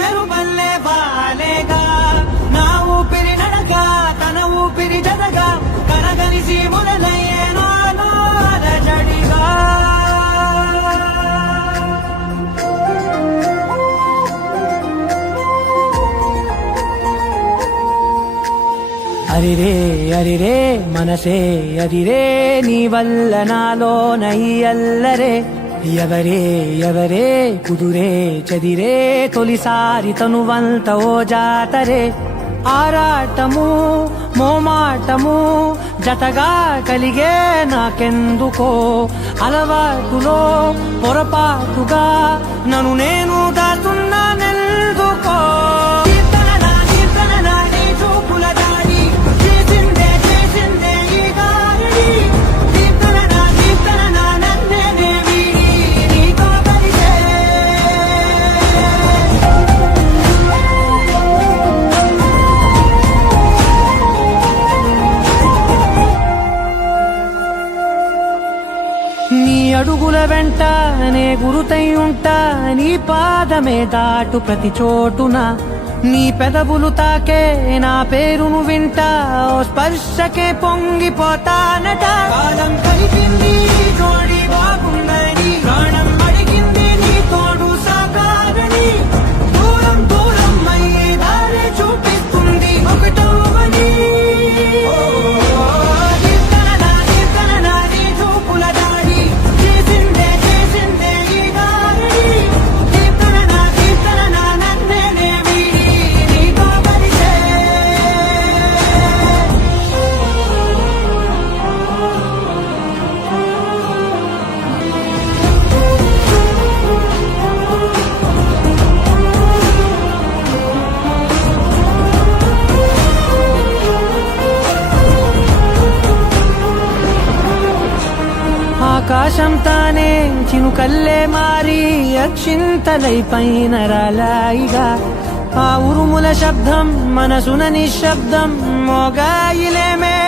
మెరుపల్లే బాలేగా నా ఊపిరి నడక తన ఊపిరి జదగా కనగలిసి మొదలయ్యేనో అలజడిగా అరిరే అరిరే మనసే అరిరే నీ వల్ల నాలో నయ్యల్లరే ఎవరే ఎవరే కుదురే చదిరే తొలిసారి తనువంత ఓ జాతరే ఆరాటము మోమాటము జతగా కలిగే నాకెందుకో అలవాటులో పొరపాటుగా నన్ను నేను దాటున్నానెందుకో నీ అడుగుల వెంట నే గురుతై ఉంటా నీ పాదమే దాటు ప్రతి చోటున నీ పెదవులు తాకే నా పేరును వింటా ఓ స్పర్శకే పొంగిపోతానట కాలం కలిపింది జోడి బాగుందని ప్రాణం అడిగింది నీ తోడు సాగాలని దూరం దూరం అయ్యి దారి చూపిస్తుంది ఒకటోవని ఆకాశం తానే చినుకల్లే మారి అక్షింతలై పైన రాలాయిగా ఆ ఉరుముల శబ్దం మనసున నిశ్శబ్దం మోగాయిలేమే